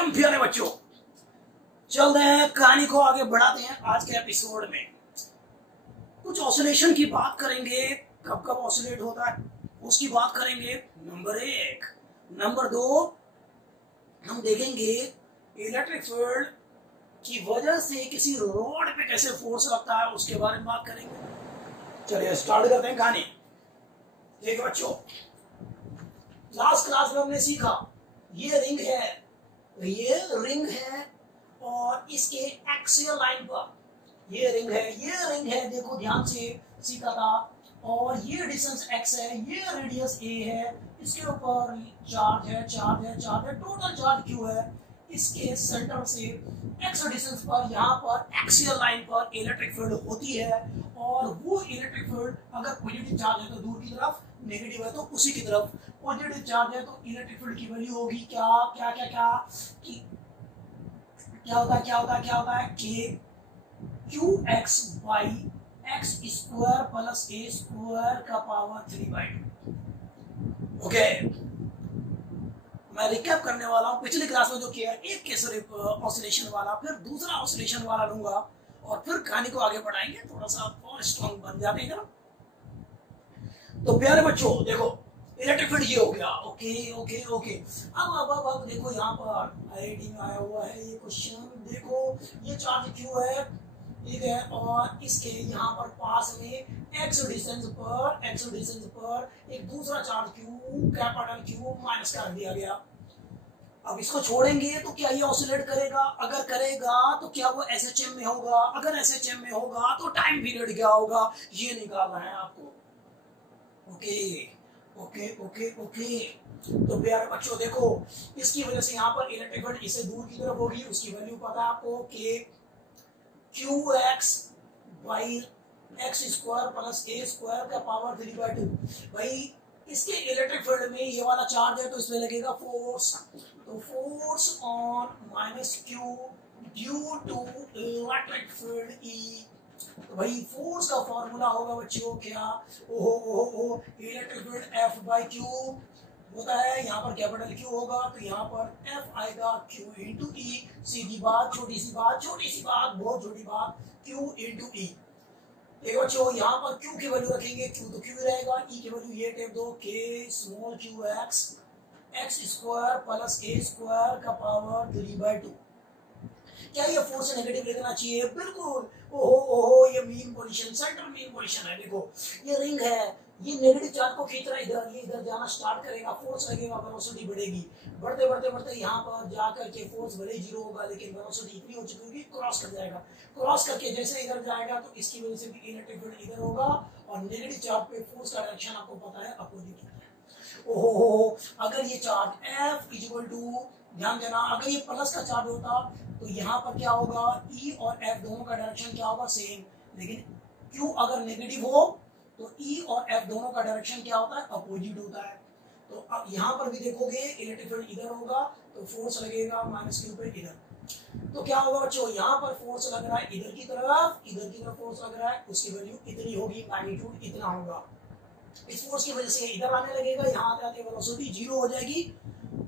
Welcome प्यारे बच्चों, चल रहे हैं कहानी को आगे बढ़ाते हैं। आज के एपिसोड में कुछ ऑसिलेशन की बात करेंगे, कब कब ऑसिलेट होता है उसकी बात करेंगे। नंबर 1। नंबर 2 हम देखेंगे इलेक्ट्रिक फील्ड की वजह से किसी रोड पे कैसे फोर्स लगता है उसके बारे में बात करेंगे। चलिए स्टार्ट करते हैं कहानी। देखिए बच्चों, लास्ट क्लास में हमने सीखा ये रिंग है, ये रिंग है और इसके एक्सियल लाइन पर ये रिंग है, देखो ध्यान से सीखा था। और ये डिस्टेंस x है, ये रेडियस a है, इसके ऊपर चार्ज है, टोटल चार्ज q है। इसके सेंटर से x डिस्टेंस पर यहाँ पर एक्सियल लाइन पर इलेक्ट्रिक फील्ड होती है। और वो इलेक्ट्रिक फील्ड अगर पॉजिटिव चार्ज है तो दूर की तरफ, नेगेटिव है तो उसी की तरफ। पॉजिटिव चार्ज है तो इलेक्ट्रिक फील्ड की वैल्यू होगी क्या होता है कि qx by x square plus A square का पावर 3/2। ओके, मैं रिकैप करने वाला हूँ पिछली क्लास में जो किया। एक केस ऑसिलेशन वाला, फिर दूसरा ऑसिलेशन वाला लूंगा और फिर कहानी को आगे बढ़ाएंगे, थोड़ा सा और स्ट्रॉन्ग बन जाते हैं। तो प्यारे बच्चों देखो, इलेक्ट्रिक फील्ड ये हो गया। ओके। अब देखो यहाँ पर आईआईटी में आया हुआ है ये क्वेश्चन। देखो ये चार्ज क्यू है, ठीक है, और इसके यहाँ पर पास में एक्स डिस्टेंस पर एक दूसरा charge Q, capital Q minus कर दिया गया। अब इसको छोड़ेंगे तो क्या ये ऑसिलेट करेगा? अगर करेगा तो क्या वो एसएचएम में होगा? अगर एसएचएम में होगा तो टाइम पीरियड क्या होगा, ये निकालना है आपको। ओके। तो प्यारे बच्चों देखो, इसकी वजह से यहाँ पर इलेक्ट्रिक फील्ड इससे दूर की तरफ होगी, उसकी वैल्यू पता है आपको कि qx by x square plus A square का पावर 3/2। भाई इसके इलेक्ट्रिक फील्ड में ये वाला चार्ज है तो इसमें लगेगा फोर्स, तो force on minus q due to electric field E. तो भाई फोर्स का फॉर्मूला होगा बच्चों क्या? ओहो, electric field F by q होता है। यहाँ पर कैपिटल क्यू होगा तो यहाँ पर F आएगा Q इंटू ई। सीधी बात, छोटी सी बात, बहुत छोटी बात, Q इंटू ई। देखो बच्चों, यहाँ पर Q की वैल्यू रखेंगे, Q तो Q रहेगा, E की वैल्यू ये टेप दो, K small qx X square plus ए स्क्वायर का पावर 3/2। क्या ये फोर्स नेगेटिव लिखना चाहिए? बिल्कुल। ओहो, ये mean position, central mean position है। देखो ये रिंग है, ये नेगेटिव चार्ज को खींच रहा है इधर, ये इधर जाना स्टार्ट करेगा, फोर्स लगेगा, वेलोसिटी बढ़ेगी। बढ़ते यहाँ पर जाकर के फोर्स भले 0 होगा लेकिन वेलोसिटी इतनी हो चुकी होगी, क्रॉस कर जाएगा। क्रॉस करके जैसे इधर जाएगा तो इसकी वजह से भी इलेक्ट्रिक फील्ड इधर होगा और नेगेटिव चार्ज पे फोर्स का डायरेक्शन आपको पता है, अपोजिट होता है। ओहो, अगर ये चार्ज F इक्वल टू, ध्यान देना, अगर ये प्लस का चार्ज होता तो यहाँ पर क्या होगा, E और F दोनों का डायरेक्शन क्या होगा, सेम। लेकिन Q अगर नेगेटिव हो तो E और F दोनों का डायरेक्शन क्या होता है, अपोजिट होता है। तो अब यहाँ पर भी देखोगे इलेक्ट्रिक फील्ड इधर होगा तो फोर्स लगेगा माइनस क्यू पे इधर। तो क्या होगा बच्चों, यहाँ पर फोर्स लग रहा है इधर की तरफ फोर्स लग रहा है, उसकी वैल्यू इतनी होगी, मैग्नीट्यूड इतना होगा। इस फोर्स की वजह से इधर आने लगेगा, यहाँ आते आते वेलोसिटी 0 हो जाएगी,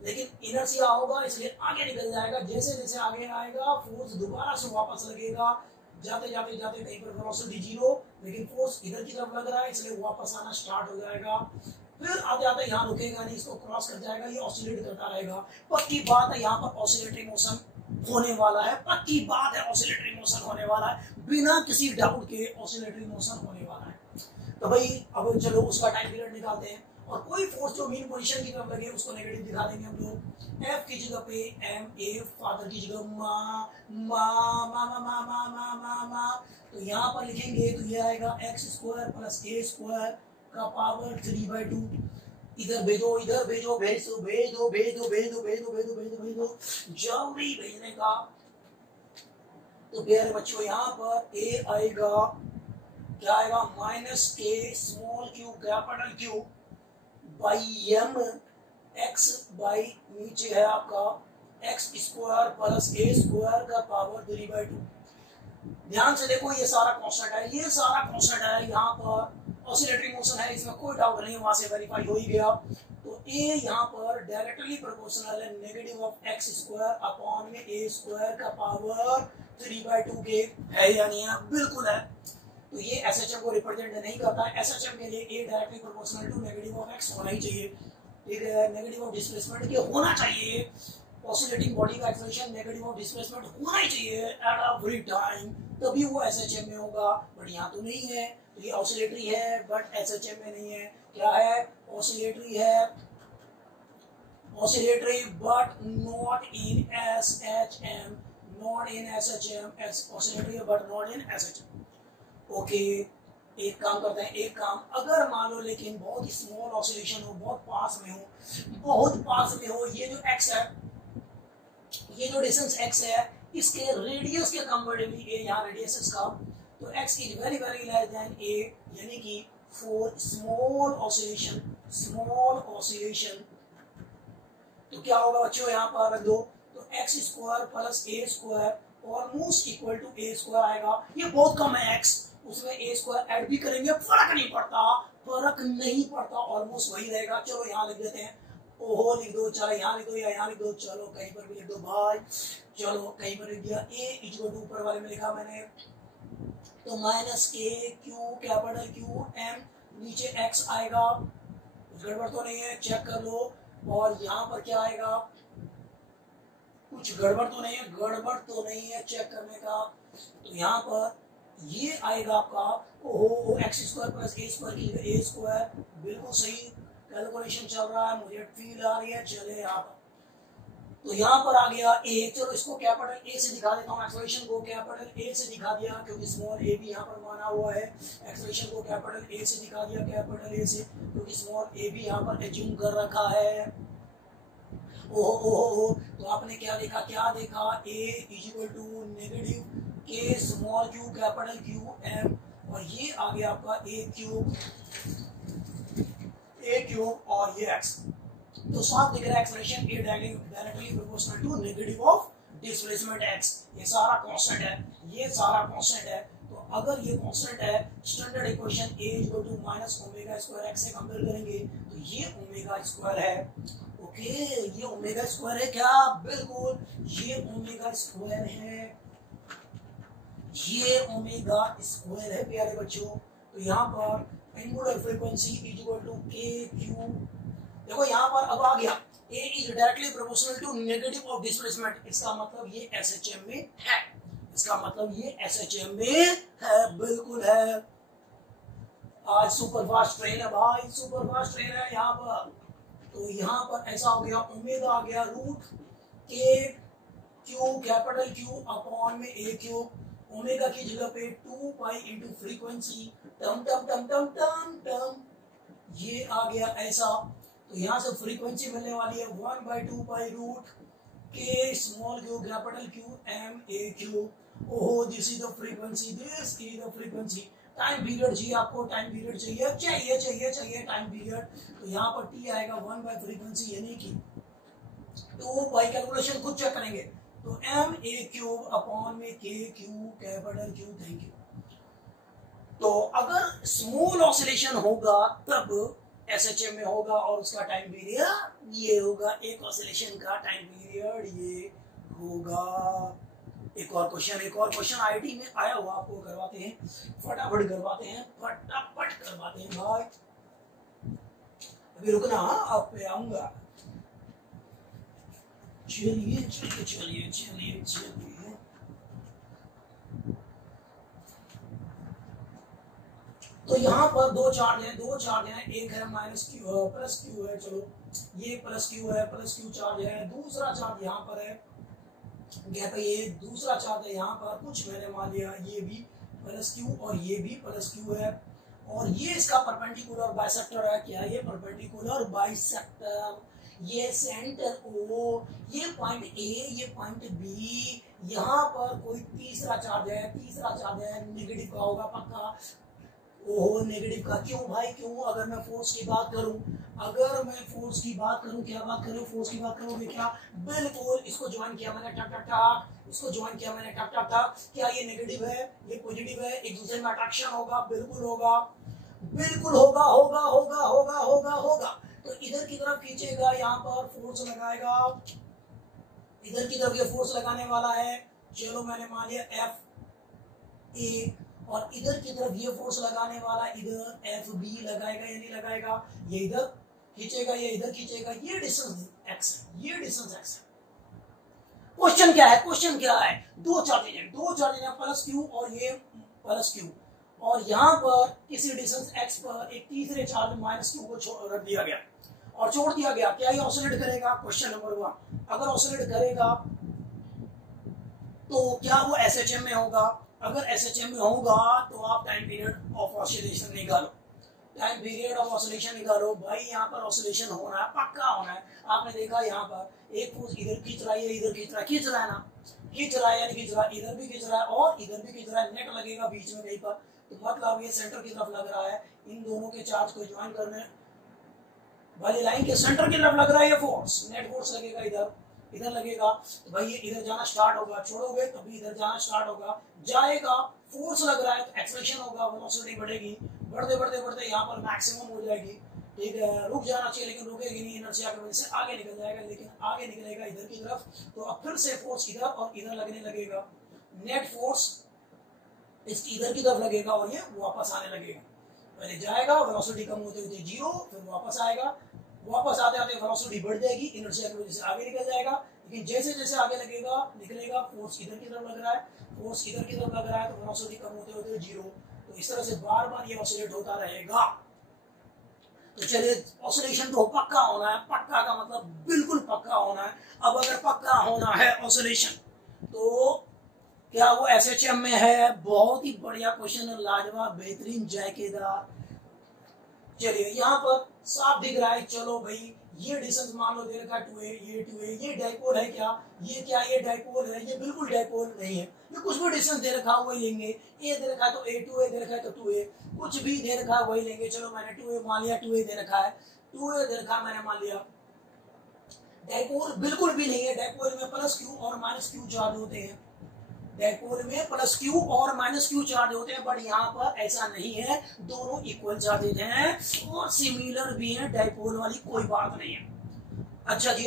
लेकिन इनर्शिया होगा इसलिए आगे निकल जाएगा। जैसे आगे आएगा फोर्स दोबारा से वापस लगेगा, जाते कहीं पर वेलोसिटी 0, लेकिन फोर्स इधर की तरफ लग रहा है इसलिए वापस आना स्टार्ट हो जाएगा। फिर आते यहाँ रुकेगा नहीं, इसको क्रॉस कर जाएगा, ये ऑसिलेट करता रहेगा। पक्की बात है यहाँ पर ऑसिलेटरी मोशन होने वाला है, ऑसिलेटरी मोशन होने वाला है, बिना किसी डाउट के ऑसिलेटरी मोशन होने वाला है। तो भाई अब चलो उसका टाइम पीरियड निकालते हैं। और कोई फोर्स जो मीन पोजीशन की तरफ लगे उसको नेगेटिव दिखा देंगे हम लोग। F की जगह पे M, A, फादर की जगह मा। तो यहाँ पर लिखेंगे तो ये आएगा एक्स स्क्वायर प्लस ए स्क्वायर का पावर 3/2। इधर भेजो, भेज दो, जल्दी भेजने का। तो प्यारे बच्चों यहाँ पर A आएगा, क्या आएगा, minus K small Q capital Q by M x by नीचे है आपका एक्स स्क्वायर प्लस ए स्क्वायर का पावर 3/2। ध्यान से देखो ये सारा कांस्टेंट है, यहाँ पर ऑसिलेटरी मोशन है, इसमें कोई डाउट नहीं, वहां से वेरीफाई हो ही गया। तो ए यहाँ पर डायरेक्टली प्रोपोर्शनल है negative of x square upon में ए स्क्वायर का पावर 3/2 के है या नहीं है? बिल्कुल है। तो ये एसएचएम को रिप्रेजेंट नहीं करता है। एसएचएम के लिए A directly proportional to negative of X होना ही चाहिए, ठीक है। नेगेटिव ऑफ डिस्प्लेसमेंट के होना चाहिए, ऑसिलेटिंग बॉडी का एक्सेलरेशन नेगेटिव ऑफ डिस्प्लेसमेंट होना ही चाहिए एट एवरी टाइम, तभी वो एसएचएम में होगा। बट यहाँ तो नहीं है, तो ये ऑसिलेटरी है बट एसएचएम में नहीं है। क्या है? ऑसिलेटरी है, oscillatory but not in SHM, not in SHM, oscillatory but not in SHM. Okay, एक काम करते हैं, एक काम, अगर मान लो लेकिन बहुत स्मॉल ऑसिलेशन हो, बहुत पास में हो, बहुत पास में हो, ये जो एक्स है, ये जो डिस्टेंस एक्स है, इसके रेडियस के कंपैरेटिवली ए, यहाँ रेडियस इसका, तो X is very very less than A, यानी कि for small oscillation, small oscillation, तो क्या होगा बच्चों? यहाँ पर रख दो, तो X square plus A square almost equal to A square आएगा। ये बहुत कम है एक्स, उसमें ए स्क्वायर ऐड भी करेंगे, फर्क नहीं पड़ता, फर्क नहीं पड़ता, ऑलमोस्ट वही रहेगा। चलो यहाँ लिख देते हैं, ओहो लिख दो, चलो यहाँ लिख दो या यहाँ लिख दो, चलो कहीं पर भी लिख दो भाई, चलो कहीं पर लिख दिया। ए इक्वल टू ऊपर वाले में लिखा मैंने, तो माइनस के क्यू कैपिटल क्यू एम, नीचे एक्स आएगा, कुछ गड़बड़ तो नहीं है, चेक कर लो। और यहाँ पर क्या आएगा? कुछ गड़बड़ तो नहीं है, गड़बड़ तो नहीं है चेक करने का। तो यहाँ पर ये आएगा आपका ओहो एक्स स्क्वायर प्लस ए स्क्वायर की ए स्क्वायर, बिल्कुल सही कैलकुलेशन चल रहा है, मुझे फील आ रही है। चले यहाँ पर, तो यहाँ पर आ गया ए, चलो इसको कैपिटल ए से दिखा देता हूँ, एक्सेलरेशन को कैपिटल ए से दिखा दिया क्योंकि स्मॉल ए भी यहाँ पर माना हुआ है। एक्सेलरेशन को कैपिटल ए से दिखा दिया, कैपिटल ए से, क्योंकि स्मॉल ए भी यहाँ पर एज्यूम कर रखा है। ओहो ओहो, तो आपने क्या देखा, क्या देखा? A is equal to negative k small Q capital Q m, और ये आ गया आपका ए क्यूब और ये एक्स। तो साफ दिख रहा है acceleration a directly proportional to negative of displacement x. ये सारा कांस्टेंट है, ये सारा कांस्टेंट है। तो अगर ये कांस्टेंट है, standard equation a equal to minus omega square x से कंपेयर करेंगे तो ये ओमेगा स्क्वायर है। ओके, ये ओमेगा स्क्वायर है क्या? बिल्कुल, ये ओमेगा स्क्वायर है, ये ओमेगा स्क्वायर है प्यारे बच्चों। तो यहाँ पर angular frequency is equal to K Q, देखो यहाँ पर अब आ गया A is directly proportional to negative of displacement, इसका मतलब ये एसएचएम में है, इसका मतलब ये एसएचएम में है, बिल्कुल है। आज सुपर फास्ट ट्रेन है भाई, सुपर फास्ट ट्रेन है यहाँ पर। तो यहाँ पर ऐसा हो गया, ओमेगा आ गया रूट के क्यू कैपिटल क्यू अपॉन में ए क्यू, ओमेगा की जगह पे 2 pi into frequency term term term term term term, ये आ गया ऐसा। तो यहाँ से फ्रीक्वेंसी मिलने वाली है 1/2 pi root K small Q capital Q M A Q. ओहो, this is the frequency, this is the frequency. Time period चाहिए आपको, टाइम पीरियड चाहिए टाइम पीरियड। तो यहाँ पर टी आएगा 1 बाय फ्रीक्वेंसी, यानी कि 2 बाई कैलकुलेशन खुद चेक करेंगे, तो एम ए क्यूब अपॉन में के Q capital Q. Thank you. तो अगर स्मॉल ऑसिलेशन होगा तब एसएचएम में होगा और उसका टाइम पीरियड ये होगा, एक ऑसिलेशन का टाइम पीरियड ये होगा। एक और क्वेश्चन आईटी में आया हुआ, आपको करवाते हैं, फटाफट करवाते हैं, फटाफट करवाते हैं भाई। अभी रुकना, आप पे आऊंगा। चलिए चलिए चलिए चलिए चलिए, तो यहाँ पर दो चार्ज हैं, एक है माइनस क्यू प्लस क्यू है, चलो ये प्लस क्यू चार्ज है, दूसरा चार्ज यहाँ पर है, गैप है, ये दूसरा चार्ज है यहाँ पर, कुछ मैंने मान लिया ये भी प्लस क्यू और ये भी प्लस क्यू है, और ये इसका परपेंडिकुलर बाइसेक्टर है। क्या ये परपेंडिकुलर बाइसेक्टर? ये सेंटर ओ, ये पॉइंट ए, ये पॉइंट बी, यहाँ पर कोई तीसरा चार्ज है, नेगेटिव का होगा पक्का। ओहो, नेगेटिव का, क्यों भाई क्यों? अगर मैं फोर्स की बात करूं, क्या बात करूं? फोर्स की बात करोगे क्या? बिल्कुल, इसको ज्वाइन किया मैंने टक टक टक, इसको ज्वाइन किया मैंने टक टक टक। क्या ये नेगेटिव है, ये पॉजिटिव है, एक दूसरे में अट्रैक्शन होगा? बिल्कुल होगा, बिल्कुल होगा, होगा होगा होगा होगा होगा। तो इधर की तरफ खींचेगा, यहाँ पर फोर्स लगाएगा, इधर की तरफ ये फोर्स लगाने वाला है, चलो मैंने मान लिया एफ ए, और इधर की तरफ ये फोर्स लगाने वाला इधर एफ बी लगाएगा या नहीं लगाएगा, ये इधर खींचेगा, ये इधर खींचेगा, ये डिस्टेंस एक्स है, ये डिस्टेंस एक्स है। क्वेश्चन क्या है, क्वेश्चन क्या है, दो चार्जेज है प्लस क्यू और ये प्लस क्यू, और यहाँ पर किसी डिस्टेंस एक्स पर एक तीसरे चार्ज माइनस क्यू को रख दिया गया और छोड़ दिया गया। क्या ये ऑसिलेट करेगा? क्वेश्चन नंबर 1, अगर ऑसिलेट करेगा तो क्या वो एसएचएम में होगा? अगर एसएचएम में होगा तो आप टाइम पीरियड ऑफ ऑसिलेशन निकालो, टाइम पीरियड ऑफ ऑसिलेशन निकालो। भाई यहाँ पर ऑसिलेशन होना है, पक्का होना है। आपने देखा यहाँ पर एक फोर्स इधर खींच रहा है, इधर खींच रहा है ना, खींच रहा है या नहीं खींच रहा है, इधर भी खींच रहा है और इधर भी खींच रहा है, नेट लगेगा बीच में कहीं पर, तो मतलब ये सेंटर की तरफ लग रहा है। इन दोनों के चार्ज को ज्वाइन करने वाली लाइन के सेंटर की तरफ लग रहा है ये फोर्स, नेट फोर्स लगेगा इधर लगेगा, तो भाई ये इधर जाना स्टार्ट होगा, छोड़ोगे तभी इधर जाना स्टार्ट होगा, जाएगा, फोर्स लग रहा है तो एक्सेलरेशन होगा, वेलोसिटी बढ़ेगी, बढ़ते यहाँ पर मैक्सिमम हो जाएगी, ठीक है। रुक जाना चाहिए लेकिन रुकेगी नहीं, इनर्शिया की वजह से आगे निकल जाएगा, लेकिन आगे निकलेगा इधर की तरफ, तो अब फिर से फोर्स इधर और इधर लगने लगेगा, नेट फोर्स इसकी इधर की तरफ लगेगा और ये वापस आने लगेगा। पहले जाएगा, वेलोसिटी कम होते होते 0, फिर वापस आएगा, वापस आते आते वेलोसिटी बढ़ जाएगी, इनर्शिया की वजह से आगे निकल जाएगा, लेकिन जैसे जैसे आगे निकलेगा फोर्स इधर की तरफ लग रहा है, फोर्स इधर की तरफ लग रहा है, तो वेलोसिटी कम होते होते 0। तो इस तरह से बार बार ये ऑसिलेट होता रहेगा। तो चलिए, ऑसिलेशन तो पक्का होना है, पक्का का मतलब बिल्कुल पक्का होना है। अब अगर पक्का होना है ऑसिलेशन, तो क्या वो एसएचएम में है? बहुत ही बढ़िया क्वेश्चन, लाजवाब, बेहतरीन, जायकेदार। चलिए यहाँ पर साफ दिख रहा है, चलो भाई ये डिस्टेंस मान लो दे रखा है 2a, ये 2a, ये डाइपोल है क्या? ये डाइपोल है? ये बिल्कुल डाइपोल नहीं है, ये कुछ भी डिस्टेंस दे रखा है वही लेंगे। ए दे रखा है तो a, 2a दे रखा है तो 2a, कुछ भी दे रखा है वही लेंगे। चलो मैंने 2a मान लिया, 2a दे रखा है, 2a दे रखा है मैंने मान लिया। डाइपोल बिल्कुल भी नहीं है, डाइपोल में प्लस क्यू और माइनस क्यू चार्ज होते हैं, डाइपोल में प्लस क्यू और माइनस क्यू चार्ज होते हैं, बट यहाँ पर ऐसा नहीं है, दोनों इक्वल चार्जेज हैं और सिमिलर भी हैं, डाइपोल वाली कोई बात नहीं है। अच्छा जी,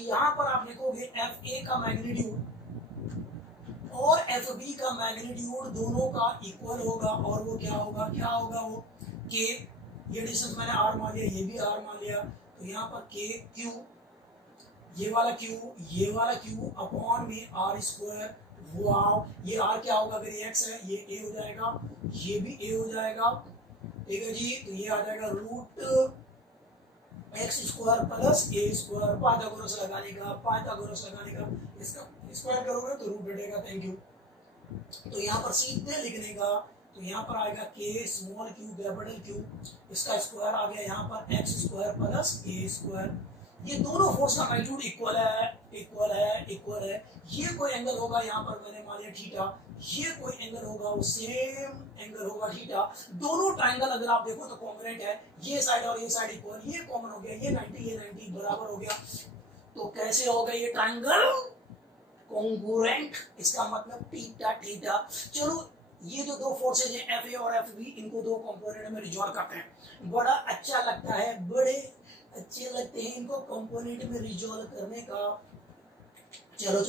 यहाँ पर आप लिखोगे एफ ए का मैग्नीट्यूड और एफ बी का मैग्नीट्यूड दोनों का इक्वल होगा, और वो क्या होगा वो के, ये डिस्टेंस मैंने आर मान लिया, ये भी आर मान लिया, तो यहाँ पर के क्यू, ये वाला क्यू अपॉन में आर स्क्वायर। वाओ, ये आर क्या होगा? अगर ये एक्स है ये ए हो जाएगा, ये भी ए हो जाएगा, ठीक है जी। तो ये आ जाएगा रूट एक्स स्क्वायर प्लस ए स्क्वायर, पाइथागोरस लगाने का, इसका स्क्वायर करोगे तो रूट बढ़ेगा। Thank you. तो यहाँ पर सीधे लिखने का, तो यहाँ पर आएगा के स्मॉल क्यू कैपिटल क्यू, इसका स्क्वायर आ गया यहाँ पर एक्स स्क्वायर प्लस ए स्क्वायर। ये दोनों फोर्स का मैग्नीट्यूड इक्वल है। ये कोई एंगल होगा, यहाँ पर मैंने मान लिया थीटा, ये कोई एंगल होगा, वो सेम एंगल होगा थीटा। दोनों ट्रायंगल अगर आप देखो तो कॉन्ग्रुएंट है, ये साइड और ये साइड इक्वल, ये कॉमन हो गया, ये 90 बराबर हो गया। तो कैसे हो गया ये ट्रायंगल? कॉन्ग्रुएंट, इसका मतलब थीटा। चलो, ये जो दो फोर्सेज हैं एफ ए और एफ बी, इनको दो कंपोनेंट में रिजॉल्व करते हैं, बड़ा अच्छा लगता है, बड़े अच्छे लगते हैं इनको कंपोनेंट में रिजॉल्व करने का। चलो,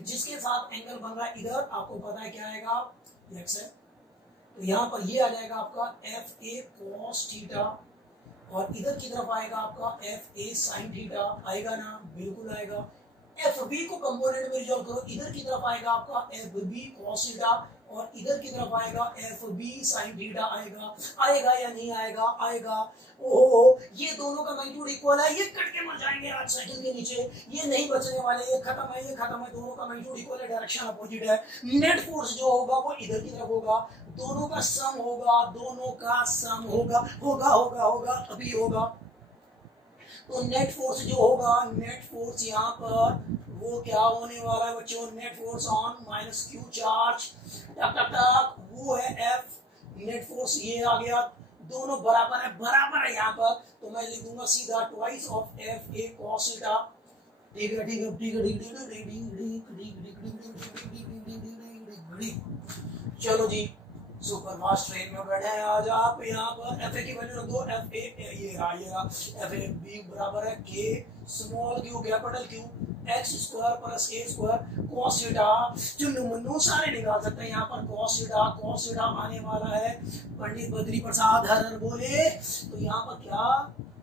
जिसके साथ एंगल बन रहा है इधर, आपको पता है क्या आएगा? एक्स है, तो यहाँ पर ये आ जाएगा आपका एफ ए कॉस थीटा, और इधर की तरफ आएगा आपका एफ ए साइन थीटा। आएगा ना? बिल्कुल आएगा। एफ बी को कंपोनेंट में रिजॉल्व करो, इधर की तरफ आएगा आपका एफ बी कॉस थीटा, और इधर की तरफ आएगा एफ बी साइन थीटा। आएगा या नहीं आएगा? ओहो, ये दोनों का मैग्नीट्यूड इक्वल है, ये कट के मर जाएंगे आज साइकिल के नीचे, ये नहीं बचने वाले, ये खत्म है, दोनों का मैग्नीट्यूड इक्वल है, डायरेक्शन अपोजिट है। नेट फोर्स जो होगा वो इधर की तरफ होगा, दोनों का सम होगा, अभी होगा। तो नेट फोर्स जो होगा, नेट फोर्स यहाँ पर वो क्या होने वाला है बच्चों? Net force on minus Q charge, टक, वो है एफ। नेट फोर्स ये आ गया, दोनों बराबर है यहाँ पर, तो मैं लिखूंगा सीधा twice of F A cos theta. ठीक है। चलो जी, सुपर फास्ट ट्रेन में बैठे हैं आज आप। यहाँ पर एफ ए की वैल्यू रख दो, एफ ए ये रहा एफ ए बी बराबर है K small Q capital Q X square plus ए स्क्वायर कॉस थीटा। चुन्नू मुन्नू सारे निकाल सकते हैं यहाँ पर। कॉस थीटा आने वाला है पंडित बद्री प्रसाद हरर बोले। तो यहाँ पर क्या,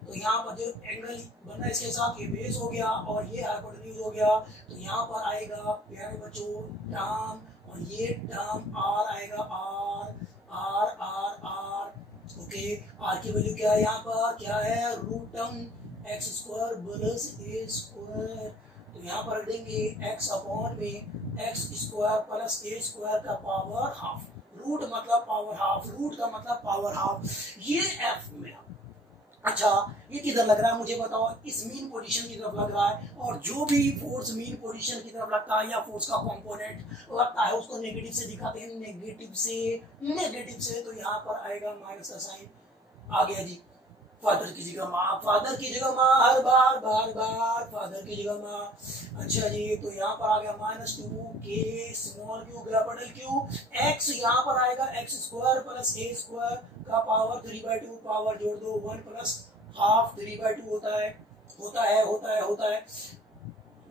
तो यहाँ पर जो एंगल बना इसके साथ ये बेस हो गया और ये हाइपोटेन्यूज हो गया। तो यहाँ पर आएगा प्यारे बच्चों टर्म, और ये टर्म आर आएगा, आर ओके। आर की वैल्यू क्या है यहाँ पर, क्या है root term X square plus ए स्क्वायर। तो यहाँ पर देंगे एक्स अपॉन में एक्स स्क्वायर प्लस ए स्क्वायर का पावर हाफ। रूट मतलब पावर हाफ, रूट का मतलब पावर हाफ। ये एफ मेरा, अच्छा ये किधर लग रहा है मुझे बताओ, इस मीन पोजीशन की तरफ लग रहा है। और जो भी फोर्स मीन पोजीशन की तरफ लगता है या फोर्स का कंपोनेंट लगता है उसको नेगेटिव से दिखाते हैं, नेगेटिव से। तो यहाँ पर आएगा माइनस का साइन आ गया जी। फादर की जगह माँ, हर बार फादर की जगह माँ। अच्छा जी, तो यहाँ पर आ गया -2 के small Q capital Q x, यहाँ पर आएगा एक्स स्क्वायर प्लस ए स्क्वायर का पावर 3/2, पावर जोड़ दो 1 प्लस हाफ 3/2 होता है।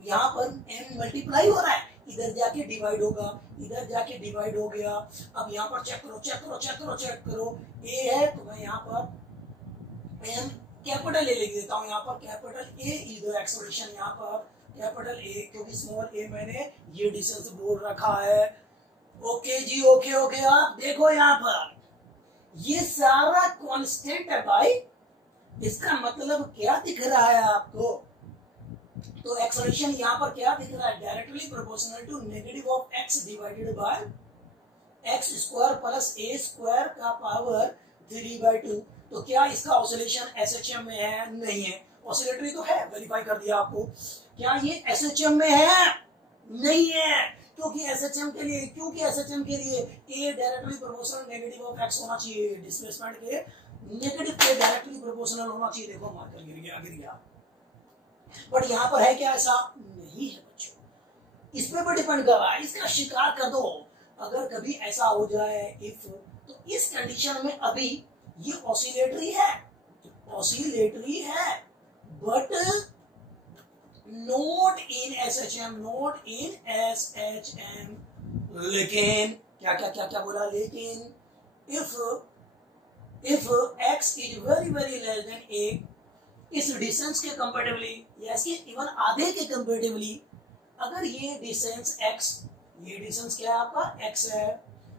यहाँ पर m मल्टीप्लाई हो रहा है, इधर जाके डिवाइड होगा, इधर जाके डिवाइड हो गया। अब यहाँ पर चेक करो a है तो मैं यहाँ पर m कैपिटल ए लिख देता हूँ। यहाँ पर कैपिटल ए इधर एक्सप्रेशन, यहाँ पर कैपिटल ए क्योंकि स्मॉल ए मैंने ये डिस्टेंस बोल रखा है। ओके जी, ओके। आप देखो यहाँ पर ये सारा कांस्टेंट है भाई। इसका मतलब क्या दिख रहा है आपको, तो एक्सप्रेशन यहाँ पर क्या दिख रहा है, directly proportional to negative of x divided by x square plus A square का पावर 3/2। तो क्या इसका ऑसिलेशन एसएचएम में है? नहीं है। ऑसिलेटरी तो है, वेरीफाई कर दिया आपको। क्या ये एसएचएम में है? नहीं है, क्योंकि एसएचएम के लिए A directly proportional negative of X होना चाहिए, डिस्प्लेसमेंट के नेगेटिव के डायरेक्टली प्रोपोर्शनल होना चाहिए। देखो मार्कर गिर गया। बट यहाँ पर है क्या, ऐसा नहीं है बच्चों। इस पे डिपेंड कर रहा है, इसका शिकार कर दो। अगर कभी ऐसा हो जाए इफ, तो इस कंडीशन में अभी ये ऑसिलेटरी है बट नॉट इन एसएचएम, लेकिन क्या बोला, लेकिन if x is very less then a, इस डिस्टेंस के कंपैरेटिवली या इसके इवन आधे के कंपैरेटिवली, अगर ये डिस्टेंस x, ये डिस्टेंस क्या है आपका x है,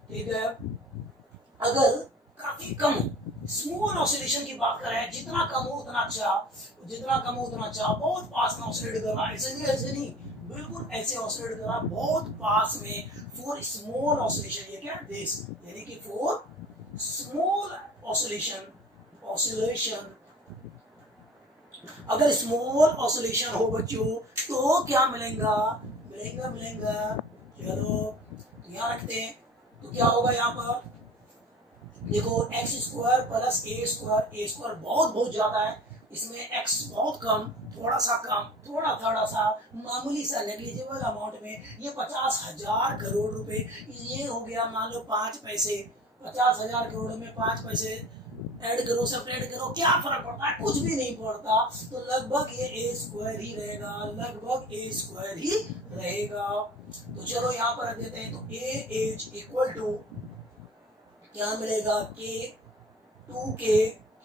ठीक है, अगर काफी कम हो, स्मॉल ऑसिलेशन की बात करें, जितना कम हो उतना अच्छा, बहुत पास में ऑसिलेट कर रहा है, ऐसे नहीं, बिल्कुल ऐसे ऑसिलेट कर रहा है, बहुत पास में। फॉर स्मॉल ऑसिलेशन, ये क्या दिस, यानी कि फॉर स्मॉल ऑसिलेशन अगर स्मॉल ऑसिलेशन हो बच्चों तो क्या मिलेगा, चलो यहाँ रखते हैं। तो क्या होगा यहाँ पर देखो, एक्स स्क्वायर प्लस ए स्क्वायर बहुत ज्यादा है, इसमें एक्स बहुत कम, थोड़ा सा मामूली सा नेग्लिजिबल अमाउंट में, ये 50,000 करोड़ रुपए, ये हो गया मान लो 5 पैसे, 50,000 करोड़ में 5 पैसे ऐड करो, सब्ट्रैक्ट करो, क्या फर्क पड़ता है, कुछ भी नहीं पड़ता। तो लगभग ये ए स्क्वायर ही रहेगा, तो चलो यहाँ पर रख देते हैं। तो ए एच इक्वल टू क्या मिलेगा, के 2k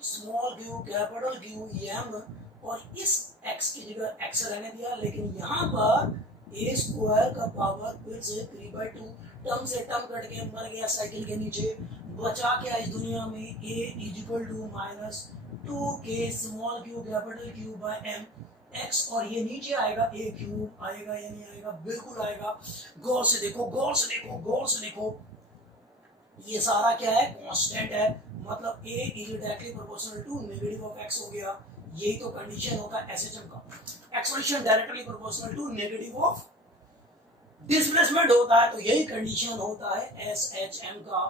small Q capital Q m, और इस x की जगह x रहने दिया, लेकिन यहाँ पर ए स्क्वायर का पावर फिर से 3/2, टर्म से टर्म कट के मर गया साइकिल के नीचे, बचा क्या इस दुनिया में, a is equal to -2k small Q capital q by m x, और ये नीचे आएगा a क्यूब, आएगा या नहीं आएगा, बिल्कुल आएगा। गौर से देखो, ये सारा क्या है, कांस्टेंट है, मतलब a is directly proportional to negative of x हो गया। यही तो कंडीशन होता है एसएचएम का, expression directly proportional to negative of displacement होता है, तो यही कंडीशन होता है एसएचएम का।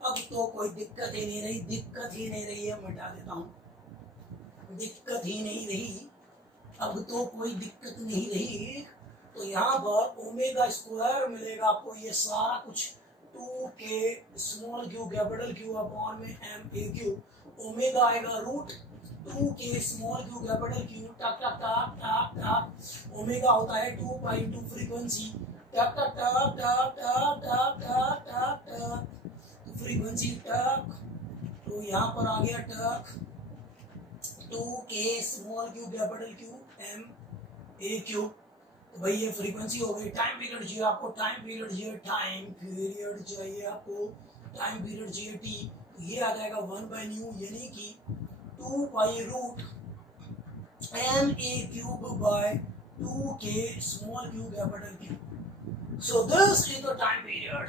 अब तो कोई दिक्कत ही नहीं रही है, मिटा देता हूं, अब तो कोई दिक्कत नहीं रही। तो यहाँ पर ओमेगा स्क्वायर मिलेगा आपको, ये सारा कुछ 2k small Q capital q upon में m a क्यू, ओमेगा आएगा root 2k small Q capital q, टक टक टक टक टक, ओमेगा होता है 2 पाई इनटू फ्रीक्वेंसी, टक टक टक टक टक टक टक टक टक, फ्रीक्वेंसी टक, तो यहाँ पर आ गया टक 2k small Q capital Q m a Q. तो भाई ये फ्रीक्वेंसी हो गई। टाइम पीरियड चाहिए आपको, टाइम पीरियड चाहिए, टाइम पीरियड चाहिए आपको, टाइम पीरियड चाहिए t, तो ये आ जाएगा 1 बाई न्यू यानी कि 2 pi root m a cube by 2k small Q capital q. So this is the time period.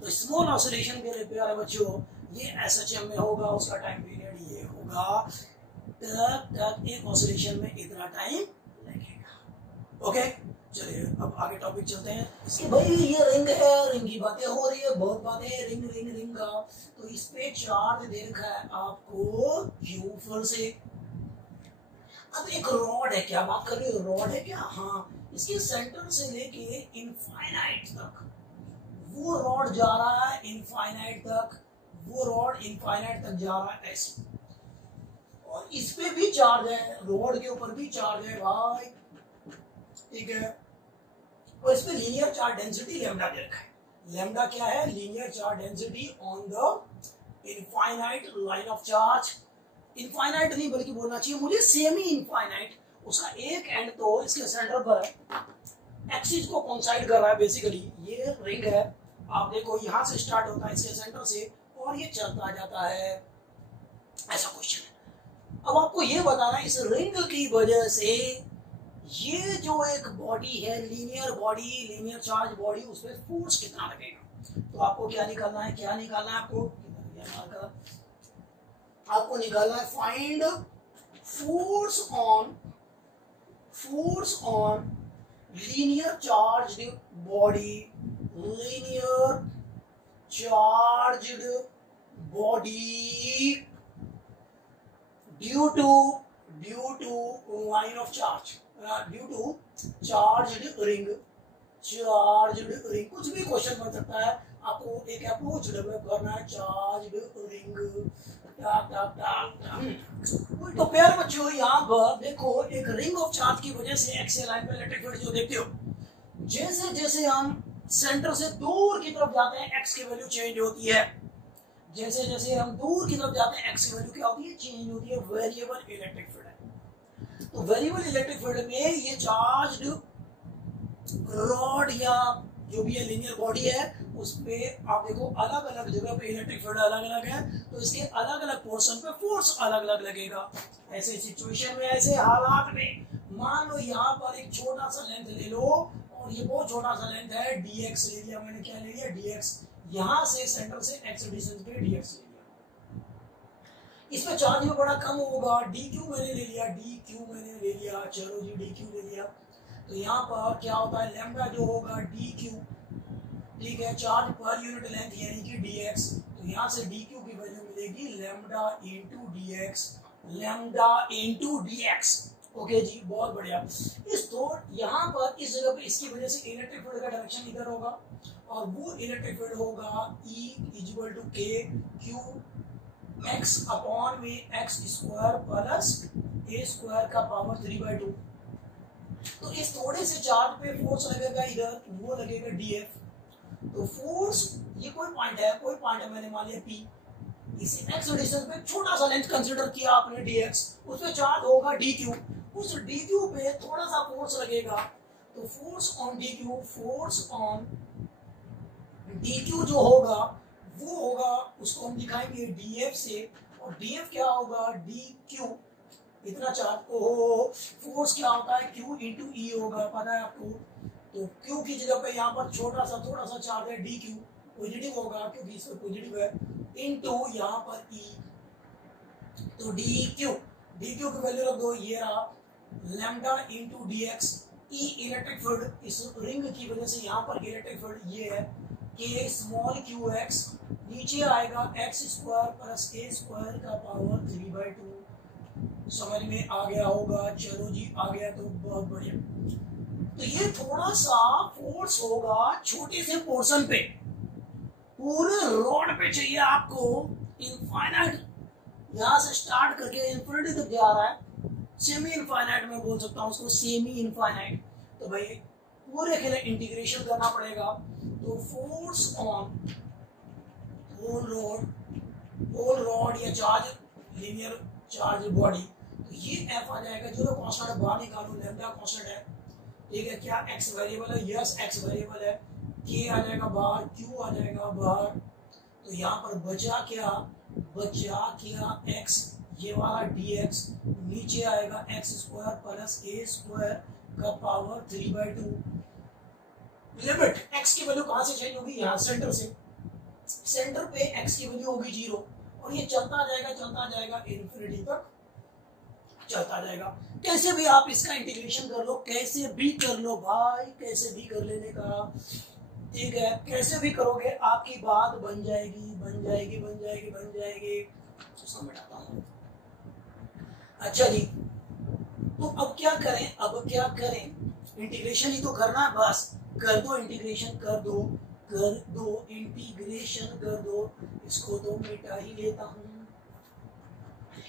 तो स्मॉल ऑसिलेशन के लिए प्यारे बच्चों ये SHM में होगा, उसका टाइम पीरियड ये होगा, तक एक ऑसिलेशन में इतना टाइम लगेगा। ओके चलिए अब आगे टॉपिक चलते हैं। इसके भाई ये रिंग है, रिंग की बातें हो रही है, बहुत बातें रिंग रिंग रिंग का। तो इस पे चार्ज दे रखा है आपको Q फिर से। अब एक रॉड है, क्या बात कर रही है, रॉड है क्या, हाँ, इसके सेंटर से लेके इनफाइनाइट तक वो रॉड जा रहा है, इनफाइनाइट तक वो रॉड इनफाइनाइट तक जा रहा है ऐसे, और इस पे भी चार्ज है, रॉड के ऊपर भी चार्ज है भाई, ठीक है, और इस पे लीनियर चार्ज डेंसिटी लैम्डा दे रखा है। लैम्डा क्या है, linear charge density on the infinite line of charge. Infinite नहीं बल्कि बोलना चाहिए मुझे सेमी इनफाइनाइट, उसका एक एंड तो इसके सेंटर पर है, एक्सिस को कोइंसाइड कर रहा है बेसिकली। ये रिंग है, आप देखो यहां से स्टार्ट होता है इसके सेंटर से और ये चलता जाता है, ऐसा क्वेश्चन है। अब आपको ये बताना है इस रिंग की वजह से ये जो एक बॉडी है, linear body, linear charge body, उस पर फोर्स कितना लगेगा। तो आपको क्या निकालना है, क्या निकालना है आपको निकालना है find force on linear charged body, linear charged body due to line of charge, due to charged ring, कुछ भी क्वेश्चन बन सकता है। आपको एक अप्रोच डेवलप करना है, चार्ज्ड रिंग। तो प्यारे बच्चों यहाँ पर देखो एक रिंग ऑफ चार्ज की वजह से एक्सियल लाइन पे इलेक्ट्रिक फील्ड जो देखते हो, जैसे जैसे हम सेंटर से दूर की तरफ जाते हैं एक्स की वैल्यू चेंज होती है, जैसे जैसे हम दूर की तरफ जाते हैं एक्स की वैल्यू क्या होती है, चेंज होती है। वेरिएबल इलेक्ट्रिक फील्ड है, तो वेरिएबल इलेक्ट्रिक फील्ड में ये चार्ज्ड रॉड या जो भी है लीनियर बॉडी है, उस पे आप देखो अलग अलग जगह पे इलेक्ट्रिक फील्ड अलग अलग है, तो इसके अलग अलग पोर्शन पे फोर्स अलग अलग लगेगा। ऐसे सिचुएशन में, ऐसे हालात में, मान लो यहाँ पर एक छोटा सा लेंथ ले लो और ये बहुत छोटा सा लेंथ है, dx ले लिया मैंने, क्या ले लिया, dx, यहाँ से सेंटर से x डिस्टेंस पे dx ले लिया। इसमें चार्ज भी बड़ा कम होगा, dq मैंने ले लिया, चलो जी dq ले लिया। तो यहाँ पर क्या होता है, लैम्डा जो होगा dq, ठीक है, चार्ज पर यूनिट लेंथ यानी कि dx, तो यहाँ से dq की वैल्यू मिलेगी लैम्डा इंटू dx। ओके जी, बहुत बढ़िया। इस तो यहाँ पर इस जगह पे इसकी वजह से इलेक्ट्रिक फील्ड का डायरेक्शन इधर होगा, और वो इलेक्ट्रिक फील्ड होगा E equal to k q x upon में x square plus a square का पावर 3/2। तो इस थोड़े से चार्ज पे फोर्स लगेगा इधर, वो लगेगा df। तो फोर्स ये कोई पॉइंट है, मैंने मान लिया p, इसी x डिस्टेंस पे छोटा सा लेंथ कंसीडर किया आपने dx, उस पे चार्ज होगा dq, उस dq पे थोड़ा सा फोर्स लगेगा, तो फोर्स ऑन dq जो होगा वो होगा, उसको हम दिखाएंगे df से, और df क्या होगा, dq, इतना चार्ज को फोर्स क्या होता है, q इंटू ई होगा, पता है आपको। तो q की जगह पे यहाँ पर थोड़ा सा चार्ज है, dq पॉजिटिव होगा क्योंकि इसमें पॉजिटिव है, इनटू यहाँ पर e, तो dq की वैल्यू रख दो, ये रहा lambda into dx। e electric field इस रिंग की वजह से यहाँ पर इलेक्ट्रिक फील्ड ये है k स्मॉल qx, नीचे आएगा x square plus a square का पावर 3/2। समझ में आ गया होगा, चलो जी आ गया तो बहुत बढ़िया। तो ये थोड़ा सा फोर्स होगा छोटे से पोर्शन पे, पूरे रॉड पे चाहिए आपको इनफाइनाइट, यहां से स्टार्ट करके इन्फिनिटी तक जा रहा है, सेमी इनफाइनाइट में बोल सकता हूं उसको, सेमी इनफाइनाइट। तो भाई पूरे के लिए इंटीग्रेशन करना पड़ेगा। तो फोर्स ऑन होल रॉड या चार्ज लीनियर चार्ज बॉडी, तो ये एफ आ जाएगा, जो कांस्टेंट बाहर निकालो, लैम्डा कांस्टेंट है, ठीक है। क्या एक्स वेरिएबल है? यस एक्स वेरिएबल है। के आ जाएगा बाहर, क्यू आ जाएगा बाहर, तो यहाँ पर बचा क्या एक्स, ये वाला dx, नीचे आएगा एक्स स्क्वायर प्लस ए स्क्वायर का पावर 3/2। लिमिट एक्स की वैल्यू कहां से चेंज होगी? यहाँ सेंटर से, सेंटर पे एक्स की वैल्यू होगी 0, और ये चलता जाएगा इन्फिनिटी तक चलता जाएगा। कैसे भी आप इसका इंटीग्रेशन कर लो, कैसे भी कर लो भाई, कैसे भी कर लेने का, ठीक है। कैसे भी करोगे आपकी बात बन जाएगी। उसको मिटाता हूं। अच्छा जी, तो अब क्या करें? इंटीग्रेशन ही तो करना है, बस कर दो इंटीग्रेशन, कर दो। इसको तो मिटा ही लेता हूं।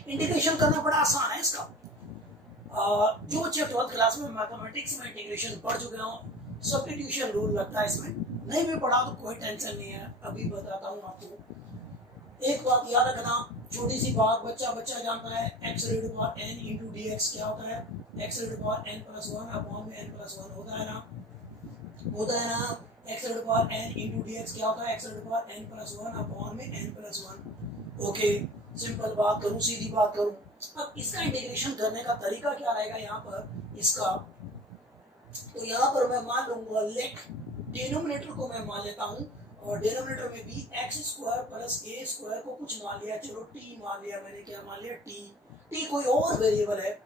इंटीग्रेशन करना बड़ा आसान है इसका। जो बच्चे 12th क्लास में मैथमेटिक्स में इंटीग्रेशन पढ़ चुके हो, सब्स्टिट्यूशन रूल लगता है इसमें, नहीं भी पढ़ा तो कोई टेंशन नहीं है, अभी बताता हूं आपको। एक बात याद रखना, छोटी सी बात, बच्चा जानता है x red power n into dx क्या होता है? x red power n plus 1 upon में n प्लस 1 होता है ना, x red power n into dx क्या होता है? x red power n plus 1 upon में n प्लस 1। ओके, सिंपल बात करूं, सीधी बात करूं। अब इसका इंटीग्रेशन करने का तरीका क्या रहेगा यहाँ पर इसका? तो यहाँ पर मैं मान लूंगा, लेट डिनोमिनेटर को मैं मान लेता हूँ, और डिनोमिनेटर में भी एक्स स्क्वायर प्लस ए स्क्वायर को कुछ मान लिया, चलो टी मान लिया मैंने, क्या मान लिया? टी कोई और वेरिएबल है।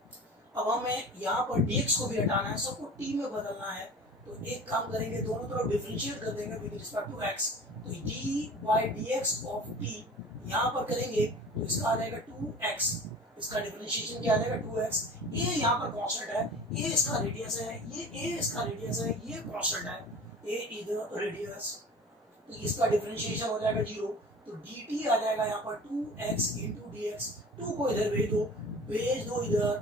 अब हमें यहाँ पर dx को भी हटाना है, सबको टी में बदलना है, तो एक काम करेंगे, दोनों तरफ डिफरेंशिएट कर देंगे विद रिस्पेक्ट टू x। तो D by dx of T यहाँ पर करेंगे तो इसका आ जाएगा 2x, इसका डिफरेंशिएशन क्या आ जाएगा? 2x। ये यहाँ पर कांस्टेंट है, ये इसका रेडियस है, ये इसका रेडियस है, ये कांस्टेंट है, ये इधर रेडियस, तो इसका डिफरेंशिएशन हो जाएगा 0। तो dt आ जाएगा यहाँ पर 2x इंटू dx, 2 को इधर भेज दो इधर,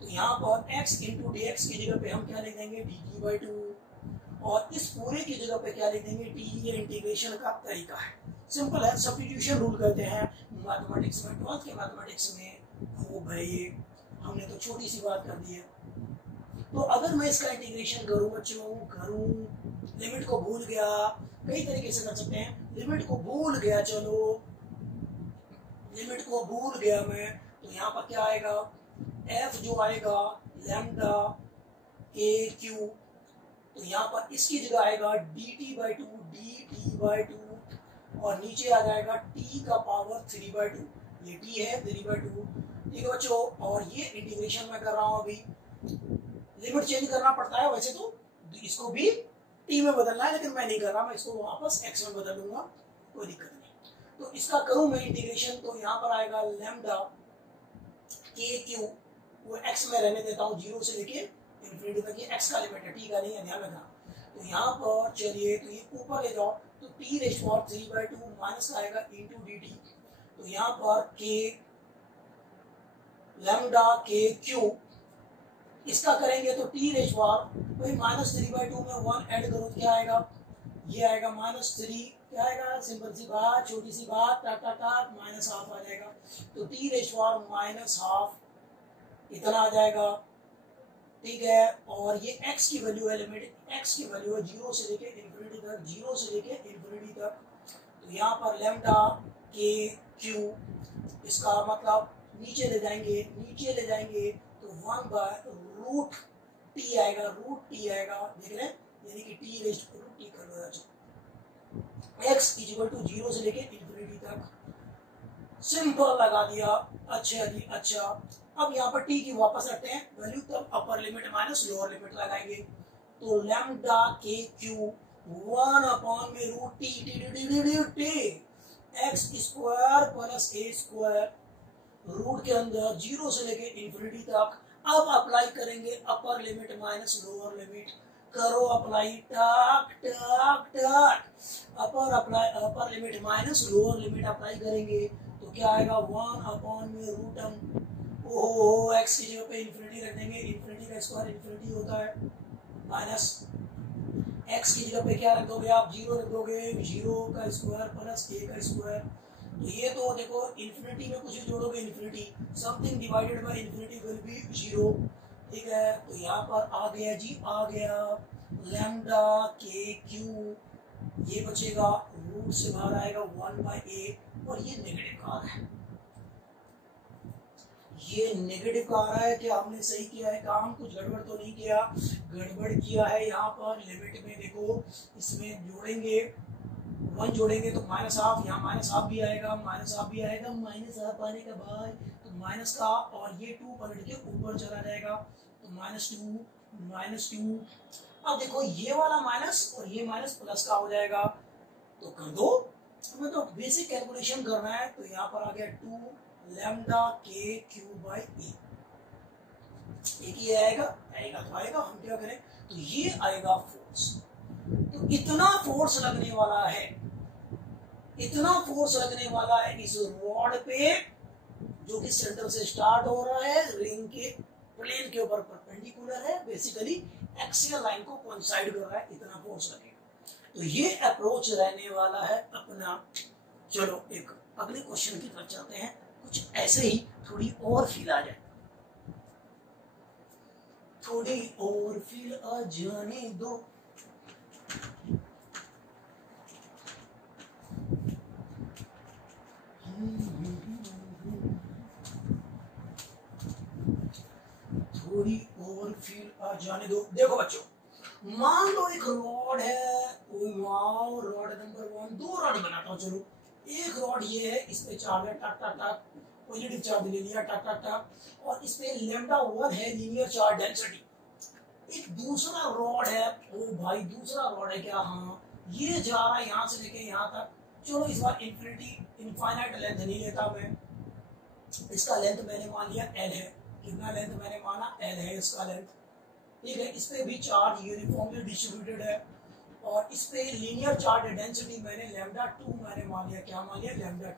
तो यहाँ पर x इंटू dx की जगह पे हम क्या लिख देंगे? dt/2, और इस पूरे की जगह पे क्या लिख देंगे? t। ये इंटीग्रेशन का तरीका है, सिंपल है, सब्स्टिट्यूशन रूल कहते हैं मैथमेटिक्स में, 12th के मैथमेटिक्स में। ओ भाई, हमने तो छोटी सी बात कर दी है। तो अगर मैं इसका इंटीग्रेशन करूं बच्चों, लिमिट को भूल गया, कई तरीके से कर सकते हैं, लिमिट को भूल गया, चलो लिमिट को भूल गया मैं, तो यहाँ पर क्या आएगा? f जो आएगा लैम्डा के क्यू, तो यहाँ पर इसकी जगह आएगा dt/2, और नीचे आ जाएगा t का पावर 3/2, ये t है 3/2, ठीक है बच्चों। और ये इंटीग्रेशन में कर रहा हूं, अभी लिमिट चेंज करना पड़ता है वैसे तो, इसको भी t में बदलना है, लेकिन मैं नहीं कर रहा, मैं इसको वापस x में बदल लूंगा, कोई दिक्कत नहीं। तो इसका करूं मैं इंटीग्रेशन, तो यहाँ पर आएगा लैम्डा के क्यू, वो x में रहने देता हूँ, 0 से लेके इन्फिनिटी तक, ये x का लिमिट है, t का नहीं है, ध्यान रखना। तो यहाँ पर चलिए, तो ये ऊपर ले जाओ, तो t रेज़ पावर 3/2 माइनस आएगा इंटू dt, तो यहाँ पर k लैम्डा के क्यू, इसका करेंगे तो t रेज़ पावर भाई -3/2 में 1 ऐड करो, क्या आएगा? ये आएगा -3, क्या आएगा? सिंपल सी बात, छोटी सी बात, -12 आ जाएगा, तो t रेज़ पावर -12 इतना आ जाएगा, ठीक है। और ये x की वैल्यू है, लिमिट x की वैल्यू है 0 से लेके इन्फिनिटी तक, तो यहाँ पर लैम्डा के क्यू, इसका मतलब नीचे ले जाएंगे तो 1/√t आएगा, देख रहे हैं, यानी कि t रेज़ टू √t कर लो, x = 0 से लेके इन्फिनिटी तक, सिंपल लगा दिया। अच्छा जी, अच्छा, अब यहाँ पर t की वापस रखते हैं वैल्यू, तब upper limit minus lower limit लगाएंगे, तो लैम्डा के q 1/√t x square plus a square, root के अंदर 0 से लेके इन्फिनिटी तक। अब अप्लाई करेंगे अपर लिमिट माइनस लोअर लिमिट, करो अप्लाई, टक टक टक, अपर limit minus lower limit apply करेंगे तो क्या आएगा 1/√m। ओहो x की जगह पे इन्फिनिटी रख देंगे, इन्फिनिटी का स्क्वायर इन्फिनिटी होता है, माइनस x की जगह पे क्या रख दोगे आप, 0 रख दोगे, 0 का स्क्वायर प्लस a का स्क्वायर। तो ये तो देखो इन्फिनिटी में कुछ भी जोड़ोगे infinity, something divided by infinity will be 0, ठीक है। तो यहाँ पर आ गया जी, आ गया लैम्डा के क्यू, ये बचेगा रूट से बाहर आएगा 1/a, और ये नेगेटिव का आ रहा है, ये नेगेटिव का आ रहा है। क्या हमने सही किया है काम, कुछ गड़बड़ तो नहीं किया? गड़बड़ किया है। यहाँ पर लिमिट में देखो, इसमें जोड़ेंगे 1 जोड़ेंगे तो -12, यहाँ -12 भी आएगा, -12 भी आएगा, -12 आने के बाद तो माइनस का, और ये 2 पलट के ऊपर चला जाएगा तो -2। अब देखो ये वाला माइनस और ये माइनस प्लस का हो जाएगा, तो कर दो, हमें तो बेसिक कैलकुलेशन करना है। तो यहाँ पर आ गया 2 लैम्डा के क्यू बाई ए, एक ही आएगा तो आएगा, हम क्या करें, तो ये आएगा फोर्स। तो इतना फोर्स लगने वाला है, इतना फोर्स लगने वाला है इस रॉड पे, जो कि सेंटर से स्टार्ट हो रहा है, रिंग के प्लेन के ऊपर परपेंडिकुलर है, बेसिकली एक्सियल लाइन को कोइंसाइड कर रहा है, इतना फोर्स लगेगा। तो ये अप्रोच रहने वाला है अपना। चलो एक अगले क्वेश्चन की तरफ चलते हैं, कुछ ऐसे ही थोड़ी और फील आ जाए, थोड़ी और फील आ जाने दो। थोड़ी और फील आ जाने दो। देखो बच्चों, मान लो एक रॉड है, वाओ रॉड नंबर 1, 2 रॉड बनाता हूं। चलो एक रॉड ये है, इस पे चार्ज है, टक टक टक, पॉजिटिव चार्ज ले लिया, टक टक टक, और इस पे λ1 है लीनियर चार्ज डेंसिटी। एक दूसरा रॉड है, ओ भाई दूसरा रॉड है क्या, हाँ ये जा रहा है यहाँ से लेके यहाँ तक। चलो इस बार इनफाइनाइट लेंथ नहीं लेता मैं, इसका लेंथ मैंने मान लिया L है। कितना लेंथ मैंने माना, L है इसका लेंथ, ठीक है। इस पे भी चार्ज यूनिफॉर्मली डिस्ट्रीब्यूटेड है, और इस पे लीनियर चार्ज डेंसिटी मैंने λ2 मैंने मान लिया, क्या मान लिया, λ2।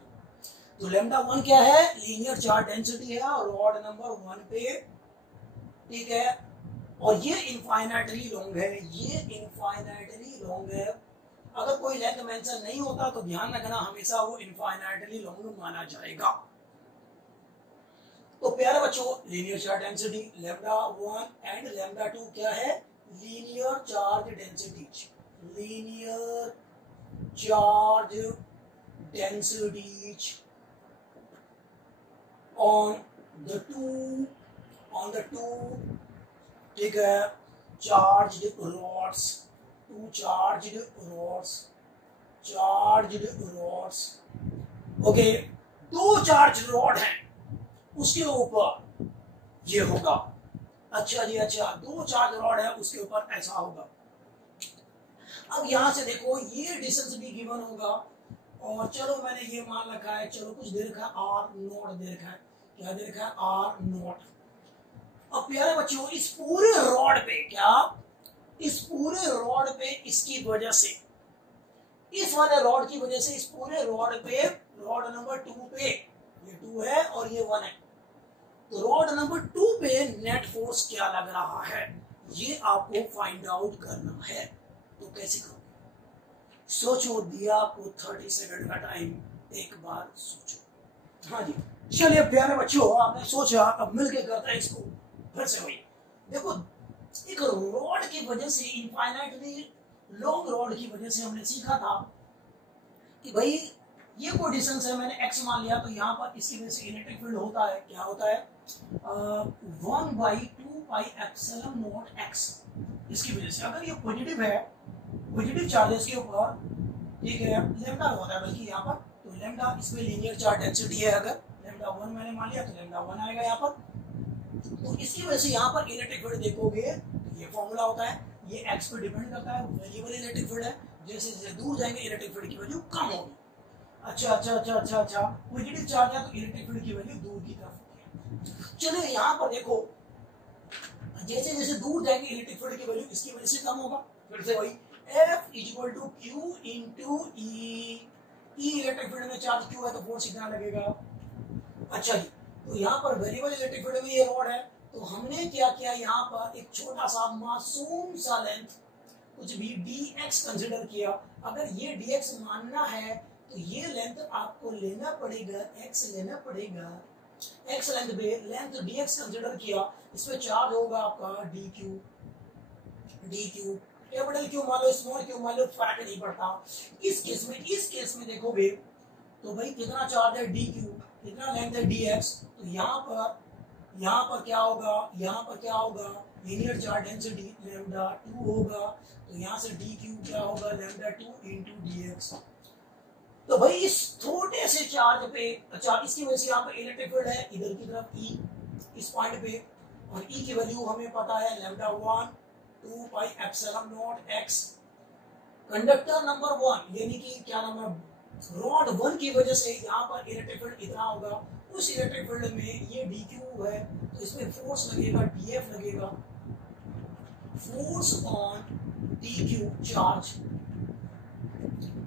तो λ1 क्या है, लीनियर चार्ज डेंसिटी है रॉड नंबर 1 पे, ठीक है। और ये इनफाइनाइटली लॉन्ग है, ये इनफाइनाइटली लॉन्ग है। अगर कोई लेंथ मेंशन नहीं होता तो ध्यान रखना, हमेशा वो इनफाइनाइटली लॉन्ग माना जाएगा। तो प्यारे बच्चों, लीनियर चार्ज डेंसिटी λ1 एंड λ2 क्या है, linear charge density, linear charge densities on the two, ठीक है, charged rods, two charged rods, okay. 2 charge rod हैं, उसके ऊपर ये होगा, अच्छा जी अच्छा, 2 चार्ज रॉड है उसके ऊपर ऐसा होगा। अब यहां से देखो ये डिस्टेंस भी गिवन होगा, और चलो मैंने ये मान रखा है, चलो कुछ दे रखा है R0 दे रखा है, क्या दे रखा है, R0। अब प्यारे बच्चों, इस पूरे रॉड पे, क्या इस पूरे रॉड पे इसकी वजह से, इस वाले रॉड की वजह से, इस पूरे रॉड पे, रॉड नंबर 2 पे, ये 2 है और ये 1 है, तो रॉड नंबर 2 पे नेट फोर्स क्या लग रहा है, ये आपको फाइंड आउट करना है। तो कैसे करोगे, सोचो, दिया आपको 30 सेकंड का टाइम, एक बार सोचो। हाँ जी, चलिए प्यारे बच्चों, आपने सोचा, अब मिलके करते हैं इसको फिर से। वही देखो, एक रॉड की वजह से, इनफाइनाइटली लॉन्ग रॉड की वजह से हमने सीखा था कि भाई ये कोई डिस्टेंस है, मैंने x मान लिया, तो यहाँ पर इसकी वजह से इलेक्ट्रिक फील्ड होता है, क्या होता है, 1/2πε0x, इसकी वजह से। अगर ये पॉजिटिव है, पॉजिटिव चार्जेस के ऊपर, ठीक है, लैम्डा होता है बल्कि यहाँ पर, तो लैम्डा इसमें लीनियर चार्ज डेंसिटी है, अगर λ1 मैंने मान लिया तो λ1 आएगा यहाँ पर। तो इसकी वजह से यहाँ पर इलेक्ट्रिक फील्ड देखोगे तो ये फॉर्मूला होता है, ये x पे डिपेंड करता है, वेरिएबल इलेक्ट्रिक फील्ड है, जैसे जैसे दूर जाएंगे इलेक्ट्रिक फील्ड की वैल्यू कम होगी। अच्छा, पॉजिटिव चार्ज है तो इलेक्ट्रिक फील्ड की वैल्यू दूर की तरफ होगी। चलो यहाँ पर देखो, जैसे जैसे दूर जाएंगे इलेक्ट्रिक फील्ड की वैल्यू इसकी वजह से कम होगा। फिर से वही F equal to q into E. Electric field में चार्ज क्यू है तो फोर्स कितना लगेगा। अच्छा जी, तो यहाँ पर वेरिएबल इलेक्ट्रिक फील्ड में ये रॉड है, तो हमने क्या किया, यहाँ पर एक छोटा सा मासूम सा लेंथ कुछ भी dx कंसीडर किया। अगर ये dx मानना है तो ये लेंथ आपको लेना पड़ेगा, x लेना पड़ेगा। x लेंथ पे लेंथ dx कंसीडर किया, इस पे चार्ज होगा आपका dq। कैपिटल क्यू मान लो, स्मॉल क्यू मान लो, फर्क नहीं पड़ता। इस केस में देखोगे तो भाई कितना चार्ज है dq, कितना लेंथ है dx, तो यहाँ पर क्या होगा, लीनियर चार्ज डेंसिटी लैम्डा 2 होगा, तो यहाँ से dq क्या होगा, लैम्डा 2 इंटू dx। तो भाई इस छोटे से चार्ज पे, अच्छा इसकी वजह से यहाँ पे इलेक्ट्रिक फील्ड है इधर की तरफ E, इस पॉइंट पे, और E की वैल्यू हमें पता है lambda 1 2 pi epsilon not x। Conductor number 1 यानी कि क्या नाम है, रॉड 1 की वजह से यहाँ पर इलेक्ट्रिक फील्ड इतना होगा। उस इलेक्ट्रिक फील्ड में ये dq है, तो इसमें फोर्स लगेगा, dF लगेगा, force on dq charge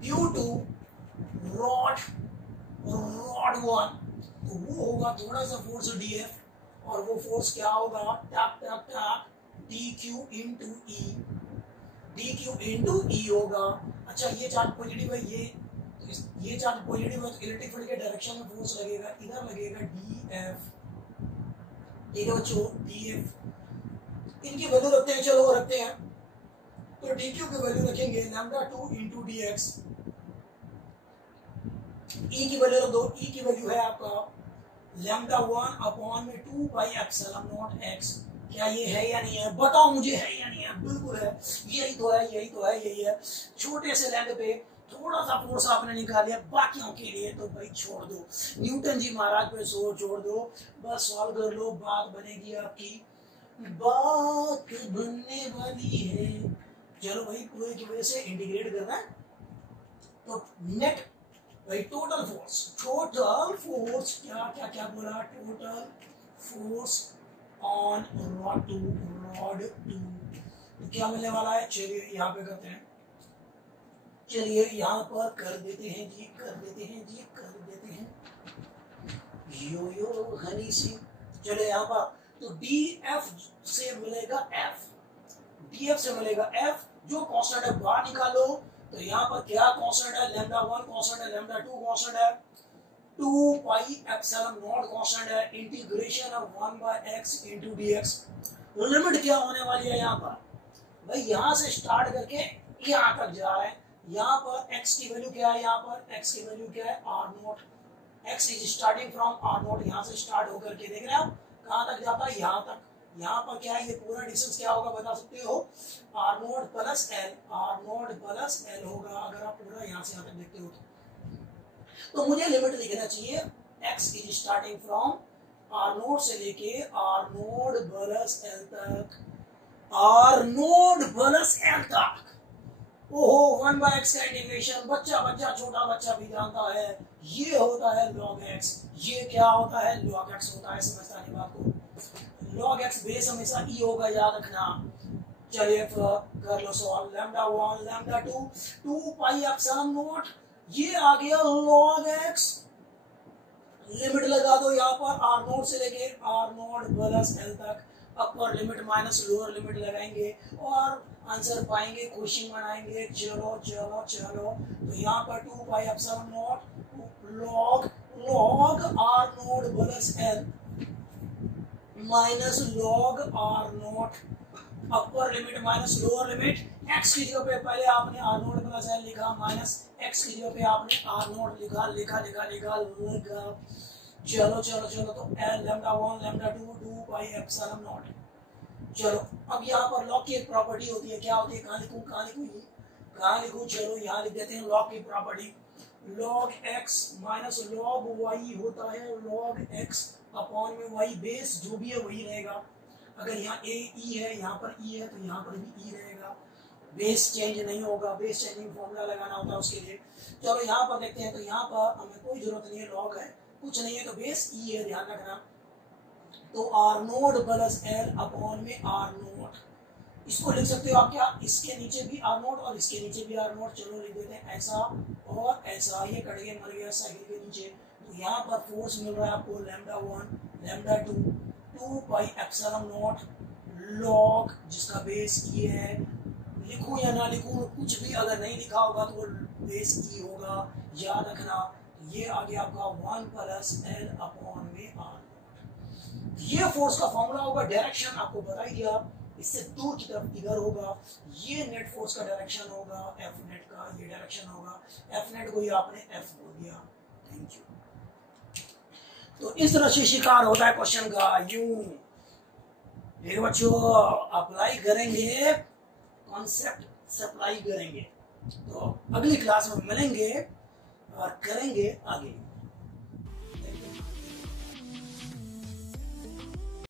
due to rod 1, तो वो होगा थोड़ा सा फोर्स dF, और वो फोर्स क्या होगा, tap tap tap dq into E होगा। अच्छा ये चार्ज पॉजिटिव है, ये चार्ज पॉजिटिव है, तो इलेक्ट्रिक फील्ड के डायरेक्शन में फोर्स लगेगा, इधर लगेगा dF। ठीक है बच्चों, dF इनकी वैल्यू रखते हैं, चलो रखते हैं। तो dq की वैल्यू रखेंगे लैम्डा 2 इंटू dx। E की वैल्यू रख दो, E की वैल्यू है आपका लैम्डा 1 अपॉन में 2 पाई एप्सिलॉन नॉट x। क्या ये है या नहीं है, बताओ मुझे, है या नहीं है। बिल्कुल है, यही है। छोटे से लेंथ पे थोड़ा सा फोर्स आपने निकाल लिया, बाकियों के लिए तो भाई छोड़ दो, न्यूटन जी महाराज पे छोड़ दो, बस सॉल्व कर लो, बात बनेगी आपकी, बात बनने वाली है। चलो भाई पूरे की वजह से इंटीग्रेट करना है, तो नेट भाई टोटल फोर्स क्या बोला, टोटल फोर्स ऑन रॉड 2, तो क्या मिलने वाला है, चलिए यहाँ पे करते हैं, चलिए यहाँ पर कर देते हैं जी, यो हनी सिंह। चलिए यहाँ पर तो dF से मिलेगा F, जो कांस्टेंट है बाहर निकालो, तो यहाँ पर क्या कांस्टेंट है, लैम्डा 1 कांस्टेंट है, लैम्डा 2 कांस्टेंट है, 2 पाई एप्सिलॉन नॉट कांस्टेंट है, integration of 1 by x into dx। Limit क्या होने वाली है यहाँ पर, भाई यहाँ से स्टार्ट करके यहाँ तक जा रहे हैं। यहाँ पर x की वैल्यू क्या है, यहाँ पर x की वैल्यू क्या है, r0। x is starting from r0, यहाँ से स्टार्ट होकर के देख रहे हैं आप कहाँ तक जाता है, यहाँ तक। यहाँ पर क्या है, ये पूरा डिस्टेंस क्या होगा बता सकते हो, r0 प्लस l होगा, अगर आप पूरा यहाँ से यहाँ तक देखते हो तो मुझे लिमिट लिखना चाहिए, x is starting from r0 से लेके r0 प्लस l तक, ओहो 1 बाय x का इंटीग्रेशन, बच्चा छोटा बच्चा भी जानता है, ये होता है log x। ये क्या होता है, log x होता है, समझता नहीं बात को। log x बेस हमेशा e होगा, याद रखना। चलिए कर लो solve, lambda 1 lambda 2 2 pi epsilon naught, ये आ गया log x। लिमिट लगा दो यहाँ पर r0 से लेके r0 प्लस l तक, अपर लिमिट माइनस लोअर लिमिट लगाएंगे और आंसर पाएंगे, क्वेश्चन बनाएंगे। चलो तो यहाँ पर 2 pi epsilon not log r0 plus l minus log r0, upper limit minus lower limit, x की जगह पे पहले आपने r0 प्लस l लिखा, माइनस x की जगह पे आपने r0 लिखा। चलो तो l lambda 1 lambda 2 2 pi epsilon not. चलो अब यहाँ पर लॉग की एक प्रॉपर्टी होती है, क्या होती है, कहाँ लिखूं, चलो यहाँ लिख देते हैं लॉग की property, log x minus log y होता है log x अपॉन में y, बेस जो भी है वही रहेगा। अगर यहाँ e है, यहाँ पर e है, तो यहाँ पर भी e रहेगा, बेस चेंज नहीं होगा, बेस चेंजिंग फॉर्मूला लगाना होता है उसके लिए। चलो यहाँ पर देखते हैं, तो यहाँ पर हमें कोई जरूरत नहीं है, log है कुछ नहीं है, तो बेस e है, ध्यान रखना। तो r naught plus l upon में आर नोट, इसको लिख सकते हो आप क्या, इसके नीचे भी आर नोट और इसके नीचे भी आर नोट, चलो लिख देते हैं ऐसा और ऐसा, ये कट गए मर गया साइकिल के नीचे। तो यहाँ पर फोर्स मिल रहा है आपको lambda 1 lambda 2 2 pi epsilon not log जिसका बेस की है, लिखूं या ना लिखूं कुछ भी, अगर नहीं लिखा होगा तो वो बेस की होगा, याद रखना। ये आ गया आपका 1 प्लस एल अपॉन में आर नॉट। ये फोर्स का फॉर्मूला होगा, डायरेक्शन आपको बता ही दिया, इससे दूर की तरफ इधर होगा, ये नेट फोर्स का डायरेक्शन होगा, एफ नेट का ये डायरेक्शन होगा, एफ नेट को ही आपने एफ बोल दिया। Thank you. तो इस तरह से शिकार होता है क्वेश्चन का, यूं मेरे बच्चों अप्लाई करेंगे, कॉन्सेप्ट सप्लाई करेंगे। तो अगली क्लास में मिलेंगे और करेंगे आगे।